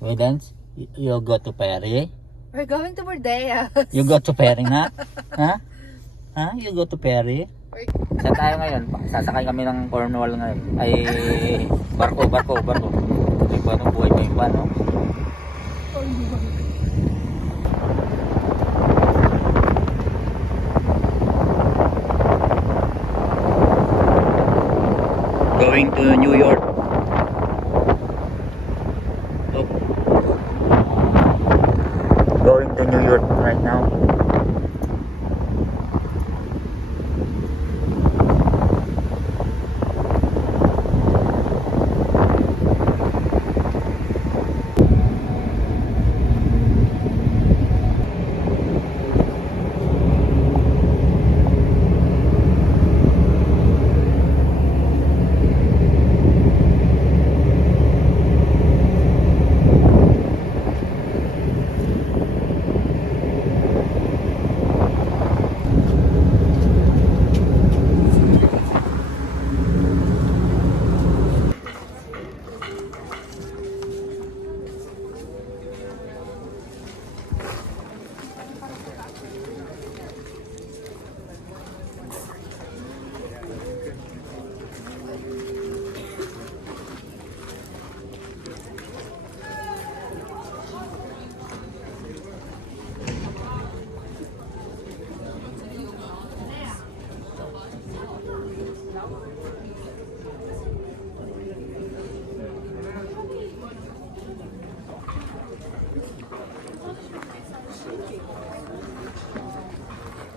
Wedens, you go to Perry? We're going to Bordeaux. You go to Perry na? Ha? Ha? You go to Perry? Saan tayo ngayon? Sasakay kami ng Cornwall ngayon. Ay, barko. Ay, paano buhay pa yung paano? Going to New York. Look. Going to New York right now.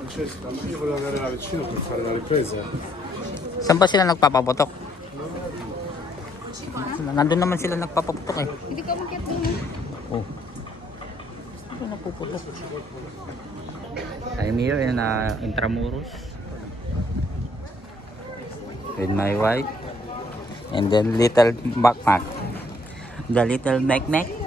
Francesca, ma io volevo andare là vicino per fare la ripresa. Saan ba sila nagpapaputok? Nandun naman sila nagpapaputok eh. Hindi ka makiat din. Oh. Ito napuputok. I'm here in Intramuros with my wife and then little backpack. The little backpack.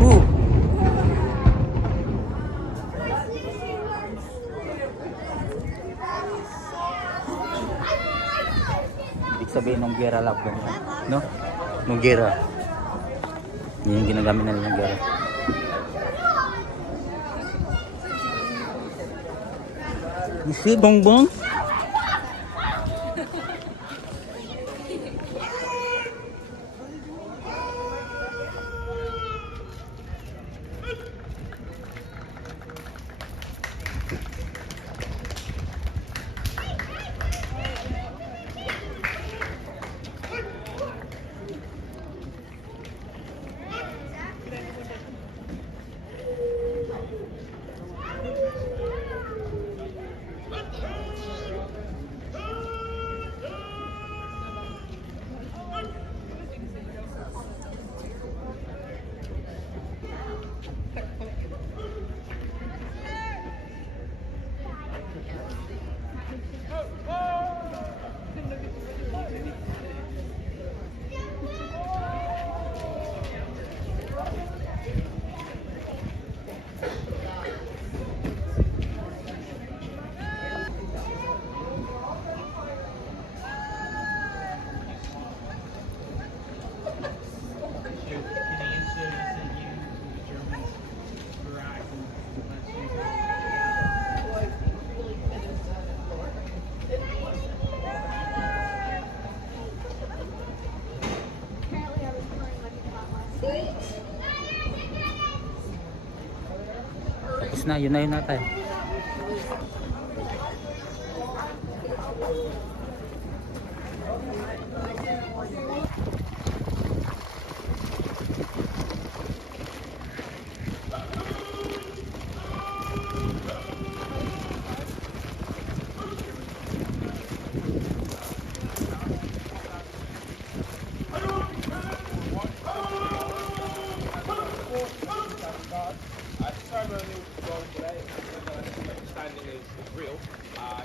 Ooh. Ibig sabihin ng gera lab no? Nung gera. Yun yung ginagamit nila ng gera. You see, Bongbong? Tapos na, yun na tayo.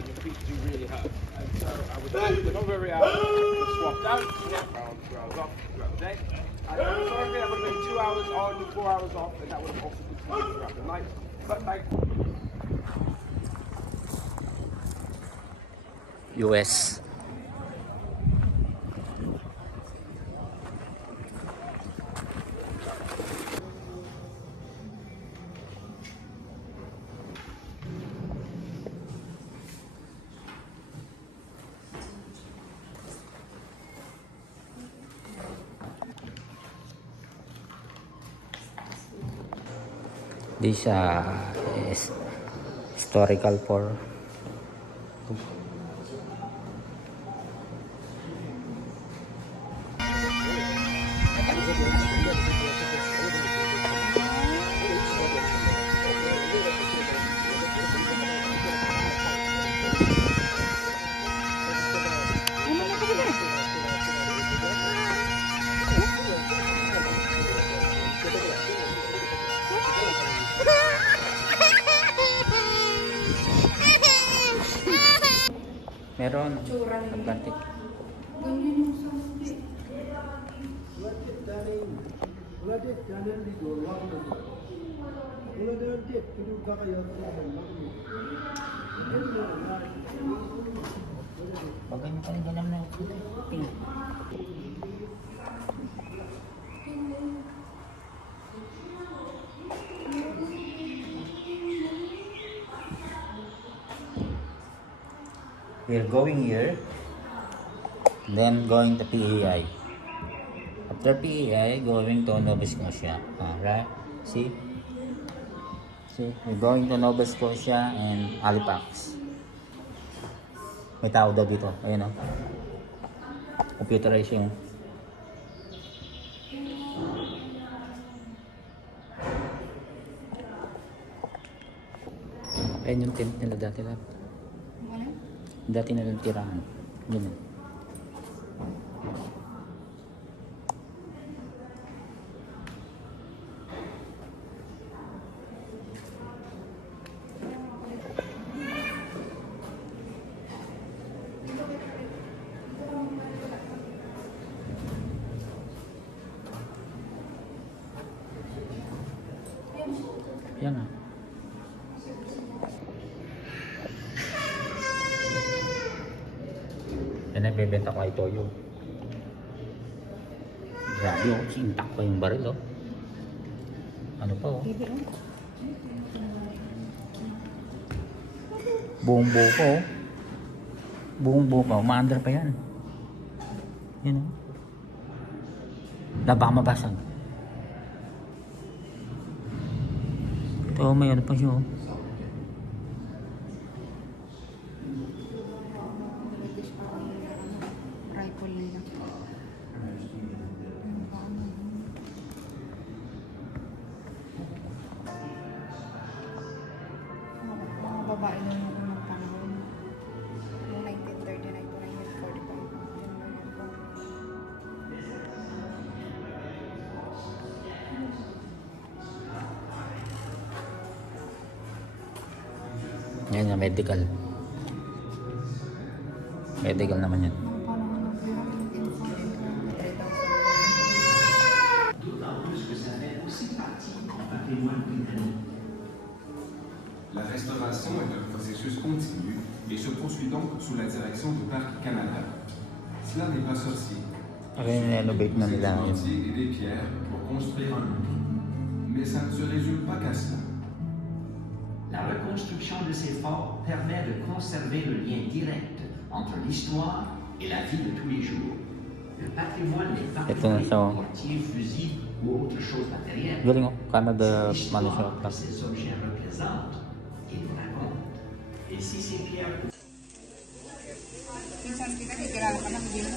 Your feet do really hurt. And so I would not very out, swap down, round, off, Right? Historically, that would have been 2 hours on, 4 hours off, and that would have also continued throughout the night. But like, US. This is historical for meron Atlantic. Pag ganyan pa rin ganyan na tingin. We're going here, then going to PEI. After PEI, going to Nova Scotia. Right? See? We're going to Nova Scotia and Halifax. May tao daw dito. Ayun o. Computerize yung ayun yung tent nila dati lang. Dati nilang tirahan. Ganun. Yan nga. Yan ang bibenta ko ay toyo. Grabe oh, sintak pa yung baril oh. Ano pa oh. Buong buo pa oh. Buong buo pa, umaandar pa yan. Yan oh. Baka mabasag. Ito may ano pa siya oh. Rifle nila. Mga babae na yung unang panahon. Noong 1939 to 1945. Yan yung medical. Medical naman yan. La restauration est un processus continu et se poursuit donc sous la direction du Parc Canada. Cela n'est pas sorcier. Renovate na nila yun. Et des pierres pour construire un mur. Mais ça ne se résume pas qu'à cela. La reconstruction de ces forts permet de conserver le lien direct entre l'histoire et la vie de tous les jours. Le patrimoine n'est pas Ito na siya oh. mortier, fusil ou autre chose matérielle. Galing oh, Canada L'histoire que manuscript. ces objets représentent et nous racontent. Et si ces pierres Pinsan kita, kikilala ka na, hindi mo.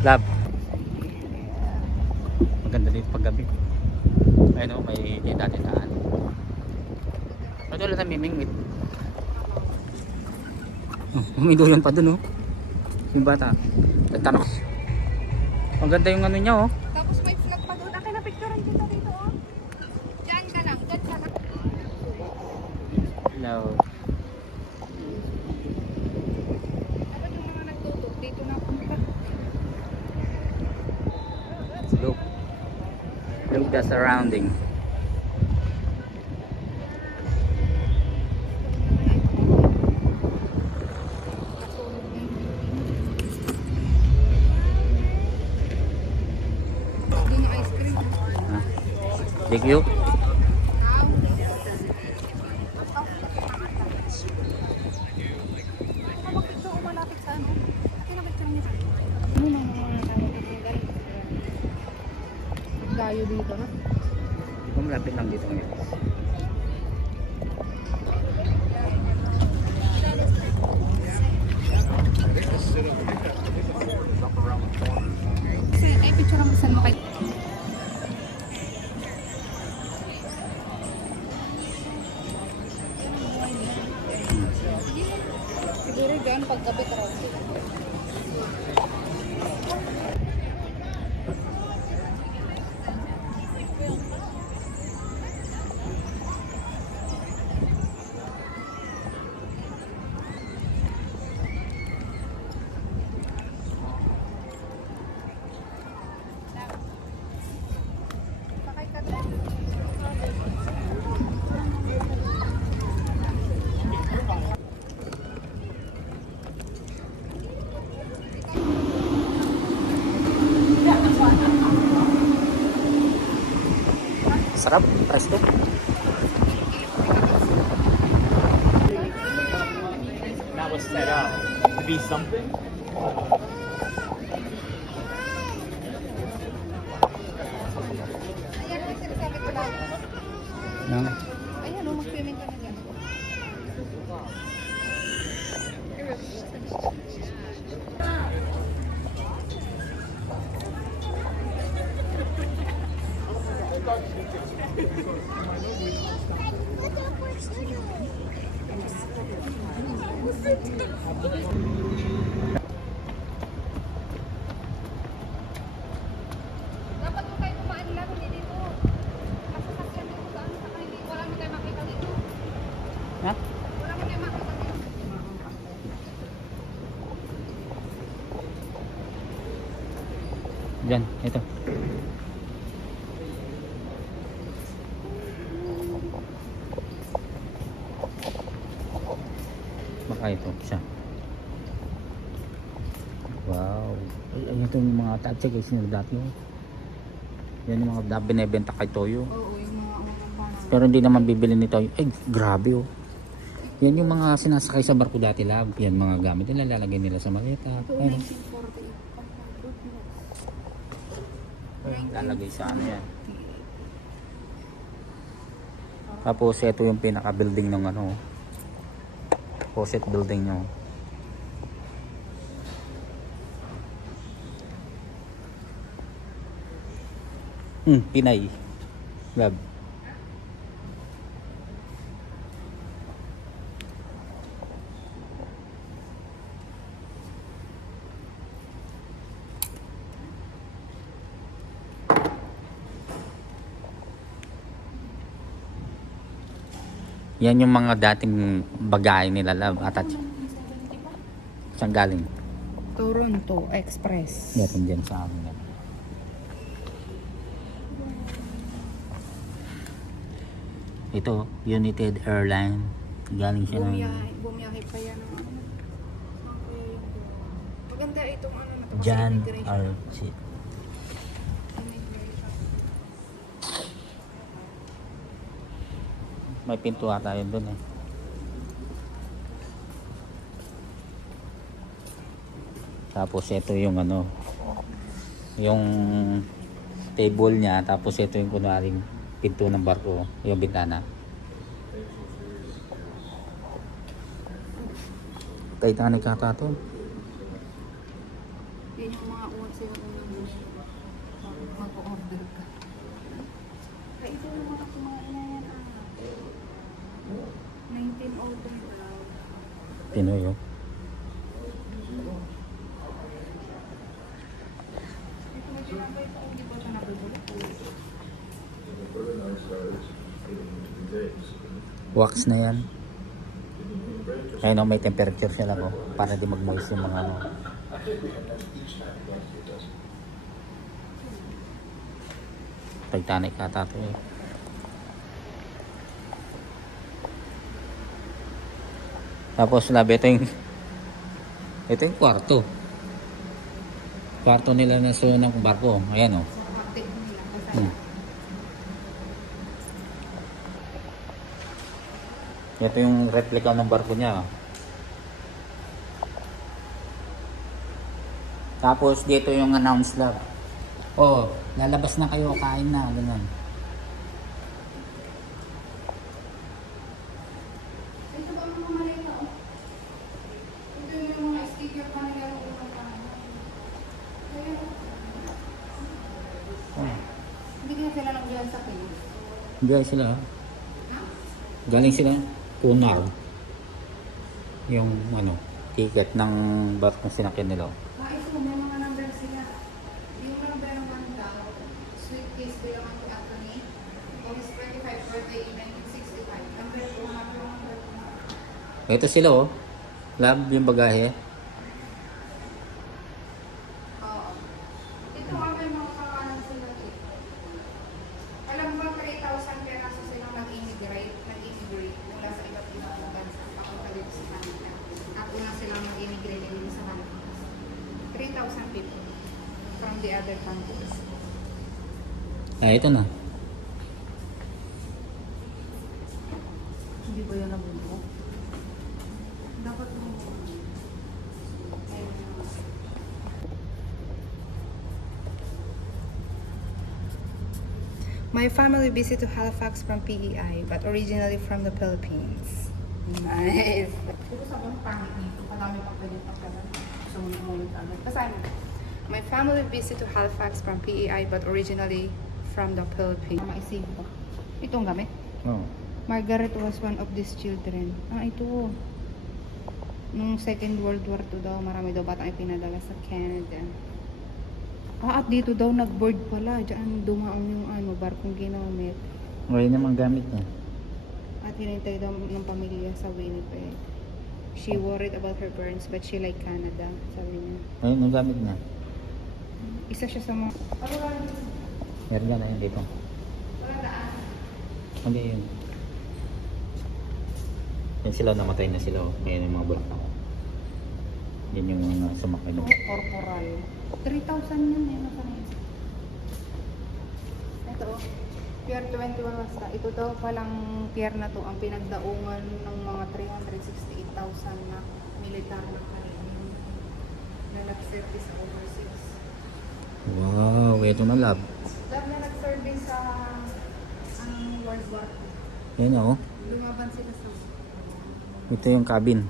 Lab. Maganda dito paggabi. Ayun oh, may tindahan. Ito lang namimingwit. May duyan pa dun oh. Yung bata. Nagtanong. Maganda yung ano niya oh. Tapos may flag pa doon. Akin na picturean kita dito, oh. Hello. Dapat yung mga nagtutok dito na punta. Look. Look the surrounding. Doon yung ice cream. Thank you. Kapag malapit sa ano? Kinapicture niya. Ano na mga tawag dito yung galing? Gayo dito na. Di ba malapit lang dito ngayon? Kasi, picture mo saan mo kayo. Siguro dyan paggabi crowd sila. Sakay ka doon. Sarap, presto. That was set up to be something. Ayan ang sinasabi ko lang. Nang Ayan o, mag-swimming ka na dyan. Dapat mo kayo kumain lang, hindi dito. Masasakyan dito sa ano, saka hindi, wala mo tayo makita dito. Ha? Wala mo tayo makita dito. Diyan, ito. Baka ito siya. Wow. Ay, ito yung mga tatse guys nila dati. Oh. Yan yung mga binebenta kay Toyo. Oo, yung mga unang parang. Pero hindi naman bibili ni Toyo. Ay, grabe oh. Yan yung mga sinasakay sa barko dati lang. Yan mga gamit nila, lalagay nila sa maleta. Ito, Ayun. 1948. Lalagay sa ano yan. Tapos ito yung pinaka building ng ano. Faucet building nyo. Pinay. Lab. Yan yung mga dating bagay nila love at saan galing? Toronto Express. Meron dyan sa amin. Ito, United Airline. Galing siya ng Bumiyahe pa yan. Maganda itong ano na to. kasi John immigration. R. Chip. May pinto ata yun dun eh. Tapos ito yung ano, yung table niya. Tapos ito yung kunwaring pinto ng barko, yung bintana. Titanic ata to. Yan yung mga uwan sila mag-order ka. Ay, ito yung mga kumain na yan. 1902 daw. Pinoy oh. Ito na ginagay pa kung di ba siya nabubulok. Wax na yan. Ayun, may temperature sila po para di mag-moist yung mga ano. Titanic ata ito eh. Tapos labi ito yung kwarto. Kwarto nila na suyo ng barko. Ayan o. Update nila. Basta Ito yung replica ng barko niya. Tapos dito yung announce log. Oh, lalabas na kayo, kain na, ganun. ito ba ang mga malita? Ito yung mga sticker pa nila ng unang panahon. Oh, Hindi na sila nang diyan sa Pinas. biyahe sila. Galing sila Cunard. Yung ano, ticket ng barkong sinakyan nila. Ito, may mga number sila. Yung number ng banda, sweet case bilang ang Anthony, on his 25th birthday in 1965. Number 2, number 2. Ito sila oh. Love yung bagahe. Oo. Ito nga may mga pangalan sila eh. Alam mo ba 3,000 peraso silang nag-immigrate mula sa iba't ibang bansa papunta dito sa Canada. At una silang mag-immigrate dito sa Canada. 3,000 people from the other countries. Ah, ito na. Hindi ba yan nabubo? Dapat mo. My family visit to Halifax from PEI, but originally from the Philippines. Nice. Ito sa mga pangit dito. Padami pa pwede pagkalan. Sumunod agad. Basahin mo. My family visit to Halifax from PEI, but originally from the Philippines. Maisip ko. Ito ang gamit. Oh. Margaret was one of these children. Ito. Nung Second World War II daw, marami daw batang ipinadala sa Canada. At dito daw nag-board pala. Diyan dumaong yung barkong ginamit. Ngayon naman gamit niya. At hinintay daw ng pamilya sa Winnipeg. She worried about her parents but she liked Canada, sabi niya. Ngayon ang gamit niya. Isa siya sa mga... Meron na yun dito. Wala daan. Hindi yun. Yan sila, namatay na sila. Oh. Ngayon yung mga barko. Yan yung mga sumakay doon. Corporal. 3,000 yun eh. Ito oh. Pier 21 basta. Ito daw palang pier na to ang pinagdaungan ng mga 368,000 na militar na Canadian na nag-service sa overseas. Wow, ito na lab. Lahat na nag-service sa World War II. Yan oh. Lumaban sila sa... Ito yung cabin.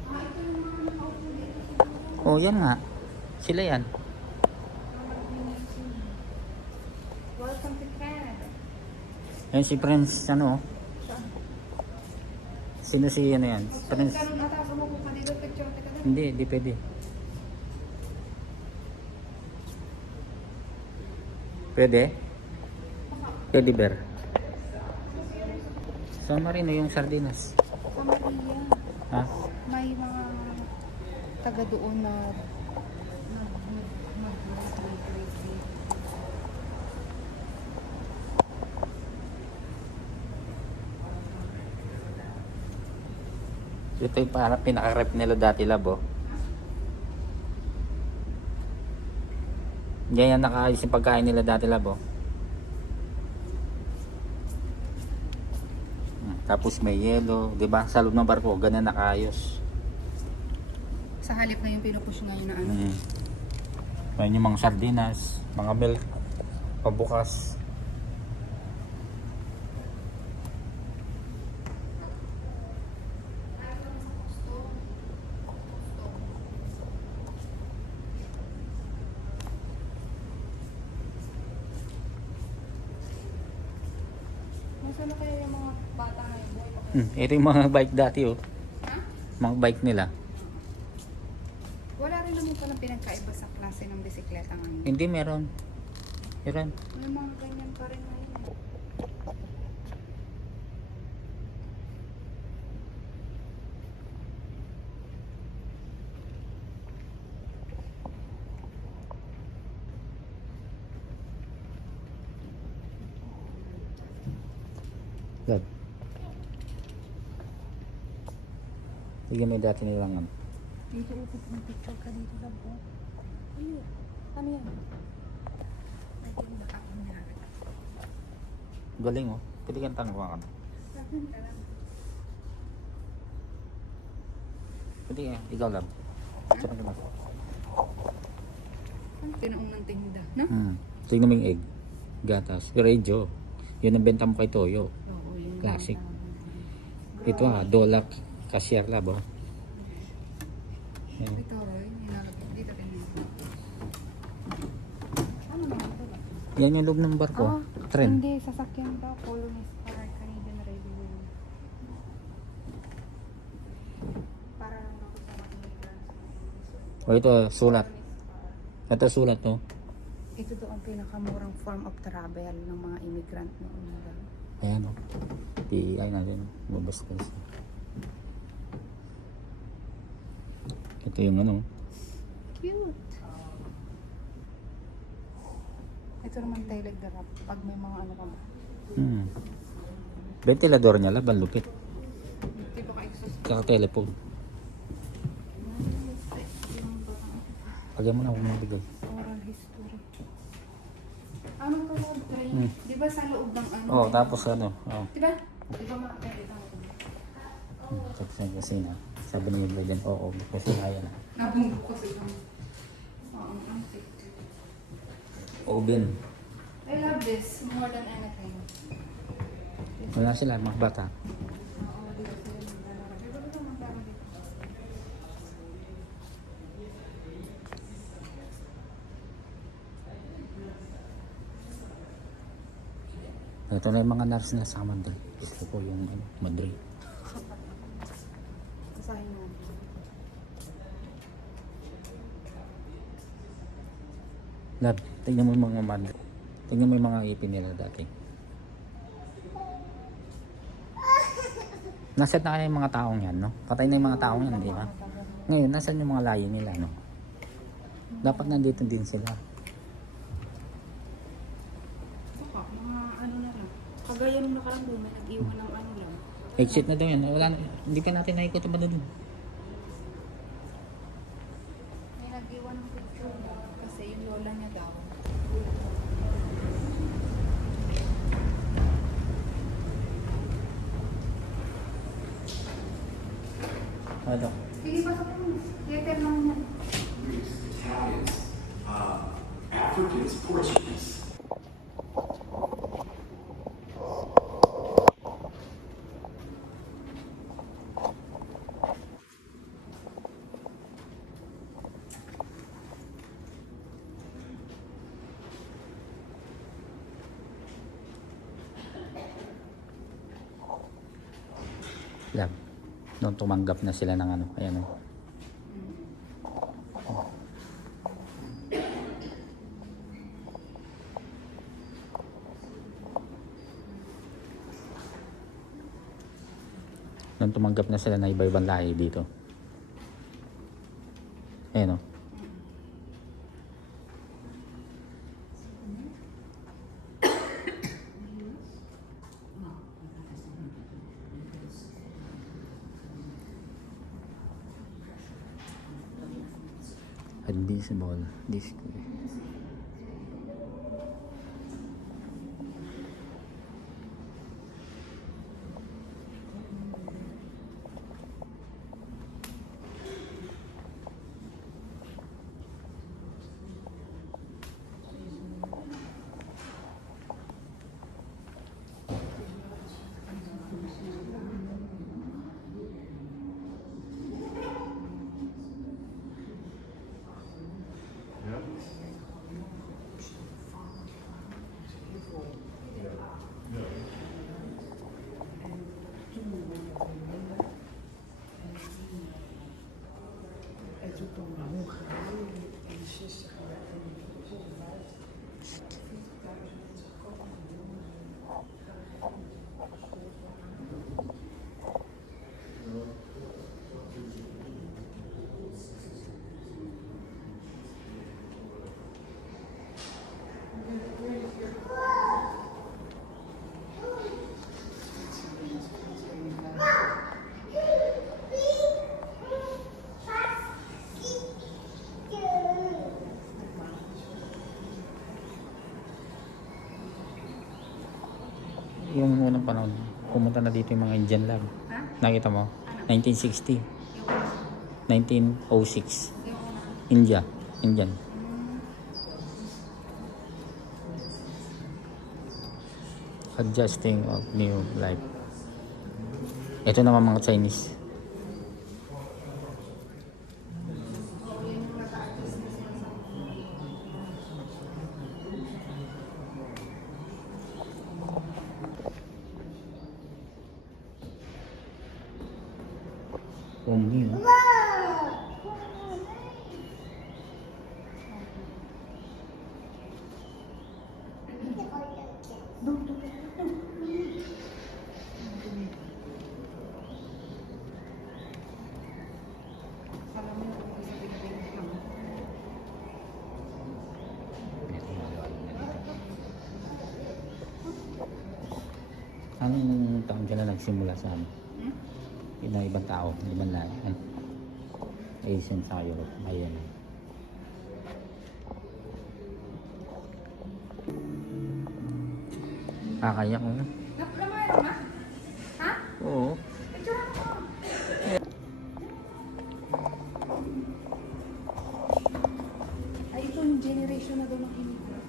ito yung mga nakaupo dito. Oh, yan nga. Sila yan. Welcome to Canada. Yan si Prince, ano? Sino si ano yan? Prince? Ganun ata, sumuko ka dito, picture ka dito. Hindi, di pwede. Pwede? Pwede bear. San Marino yung sardinas. Sa Maria, Ha? may mga taga doon na Ito yung para pinaka-rep nila dati labo. Diyan yan nakaayos yung pagkain nila dati labo. Tapos may yelo, di ba? Sa loob ng barko, ganyan nakaayos. sa halip na yung pinupush ngayon na ano. Ayun yung mga sardinas, mga milk, pabukas. Nasaan na kaya yung mga bata na yung buhay pa? Ito yung mga bike dati oh. Ha? Mga bike nila. Wala rin naman palang pinagkaiba sa klase ng bisikleta ngayon. Hindi meron. Meron. May mga ganyan pa rin ngayon. Lab. Tignan mo yung dati nilang ano. Dito upit ng picture ka dito lang po. Ano? Ano yan? Ay, yung baka ako na. Galing oh. Pwede kang tanong ka. Pwede ka. Ikaw Lab. Picture ka na. Ang tinaong ng tinda, no? Tignan mo yung egg. Gatas. Radio. Yun ang benta mo kay Toyo. Oo, yun. Classic. Ito Dolak Cashier Lab oh. Yan. Ito, Roy. Nilalagay. Dito rin yun. Ano naman ito? Yan yung loob ng barko. Tren. Hindi, sasakyan ba? Colonist para Canadian Railway. Para lang ako sa mga immigrants. O ito, sulat. Ito sulat to. Ito doon ang pinakamurang form of travel ng mga immigrant noon. Ayan o. PEI na din. Mabas ka siya. Ito yung ano. Cute. Ito naman telegraph pag may mga ano ka ba. Ventilador niya, laban lupit. Di ba ka-exhaust? Kaka-telephone. Pagyan mo na kung mabigay. Oral history. Ano to, Lord? Di ba sa loob ng ano? Oh, tapos ano. Oh. Di ba? Di ba makakita mo? Kasi na. Sabi niya yung dyan, oo. Kasi kaya na. Nabungkot ko sa isang. Oo, ang antik. Oven. I love this more than anything. Wala sila, mga bata. Oo, dito sila maglalaro. Di ba dito maglalaro dito? Ito na yung mga nurse na sa Madrid. Gusto ko yung ano, Madrid. Basahin natin. Lab, tingnan mo yung mga Madrid. Tingnan mo yung mga ipin nila dati. Nasaan na kaya yung mga taong yan, no? Patay na yung mga taong yan, di ba? Ngayon, nasaan yung mga layi nila, no? Dapat nandito din sila. Baka, mga ano na lang. Kagaya nung nakarang doon, may nag-iwan ng ano lang. Exit na daw yan. Wala na, hindi pa natin nakikot ba doon? May nag-iwan ng picture daw kasi yung lola niya daw. Ano? Sige pa sa puno. Letter lang yan. Italians, Africans, Portuguese. Lab. Noong tumanggap na sila ng ano. Ayan o. Nung tumanggap na sila na iba-ibang lahi dito. Ayan o. Invisible display. Ja? Anong panahon? Pumunta na dito yung mga Indian lab. Ha? Nakita mo? 1960. Yung 1906. yung Indian. Adjusting of new life. Ito naman mga Chinese. Umi, oh. alam mo yung isa binibigyan mo. Anong taon ka na nagsimula sa ano? Yung ibang tao, ibang lahi. Asian sa Europe. Ayan. Kaya ko. Namayroon na? Ha? Oo. Picture mo. Ay, ito yung generation na daw ng immigrant.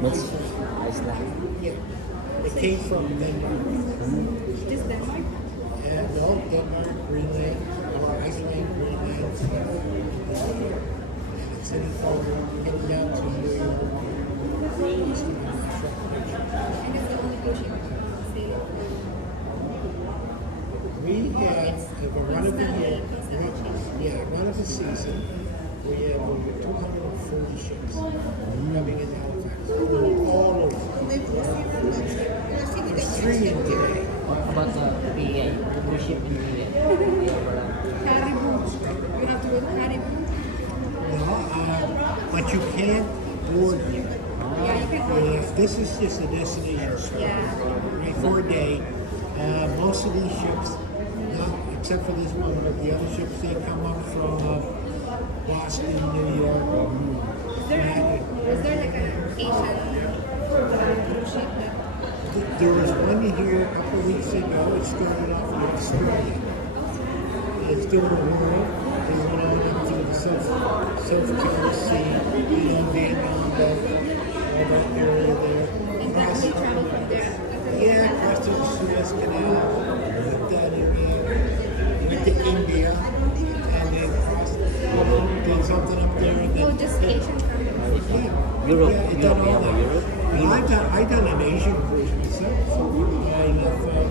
What's Iceland? It came from Denmark. Just Denmark? And no, Denmark, Greenland, or Iceland, Greenland. And it's heading down to New York. And it's the only cruise ship sailing. We have a run of the year, run of the season. We have over 240 ships coming in Halifax, all over. There's 3 in today. About the PA, the cruise ship in PA. Caribou. You have to go to Caribou. But you can't board here. Yeah, you can go. This is just a destination stop, Yeah. right, for a day. Most of these ships, not except for this one, but the other ships, they come up from Boston, New York. Is there like an Asian cruise ship that There was one here a couple of weeks ago. It started off in Australia. It's doing the world. They went on up to the South China Sea, Vietnam, all that area there. and that they travel from there? Yeah, across to the Suez Canal, that area. Went to India, and then crossed, did something up there, and No, then just Asian companies. yeah. Europe, Yeah, it Europe, done all yeah, that. Europe. Well, I done an Asian cruise myself.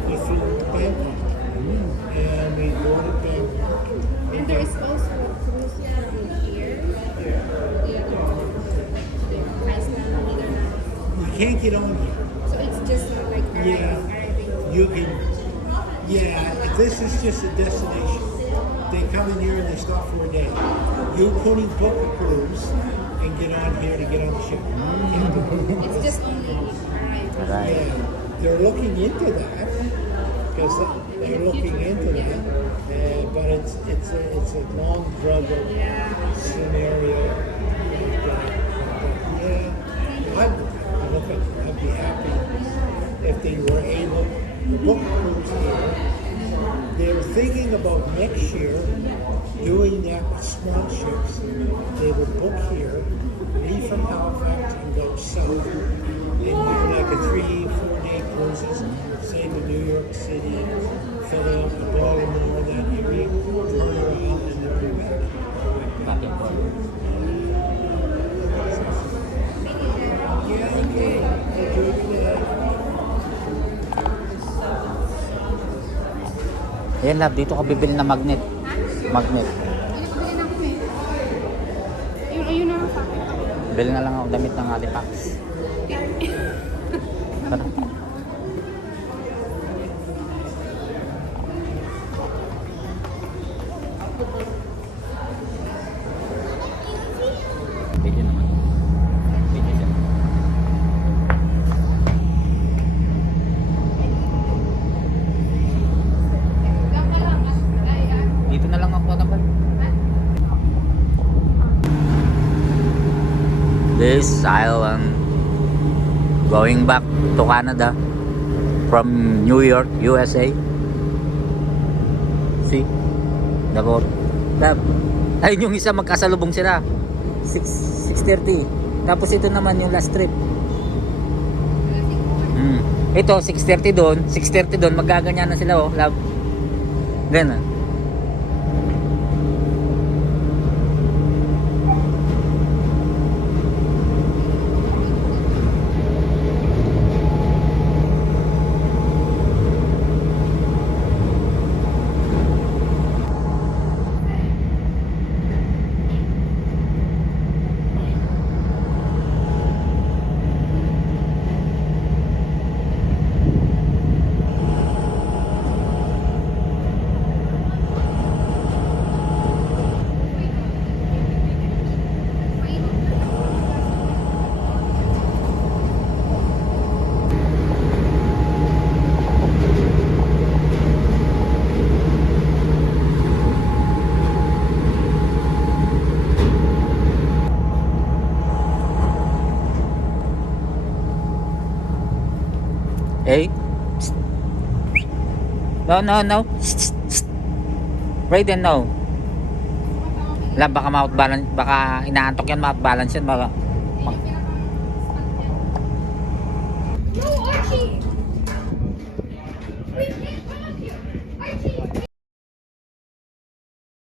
We flew to Bangkok, and we boarded Bangkok. And there is also a cruise from here. Iceland, Netherlands. You can't get on here. So it's just like Yeah. arriving. You can, this is just a destination. They come in here and they stop for a day. You couldn't book a cruise and get on here to get on the ship. It's just only arrive. Right. Yeah, they're looking into that because they're looking into that, but it's a long drug scenario. I'd be happy if they were able to book a cruise here. They're thinking about next year doing that with small ships. They would book here, leave from Halifax and go south, and do like a 3-4 day cruises, say to New York City, Philadelphia, Baltimore, that area, turn around and then go back. Back and forth. Yeah, okay. Enjoy the day. Ayan lab, dito ka bibili ng magnet. Magnet. Ayun, na kami. Ayun na lang sa akin. Bili na lang ako damit ng Halifax. Tara. Ellis Island. Going back to Canada from New York, USA. See? The boat. Ayun yung isa, magkasalubong sila. 6:30. Tapos ito naman yung last trip. Ito 6:30 doon, 6:30 doon, magaganyan na sila oh, love. Then hey. No. Right then, no. Baka ma-outbalance, baka inaantok yan, ma-outbalance yan, baka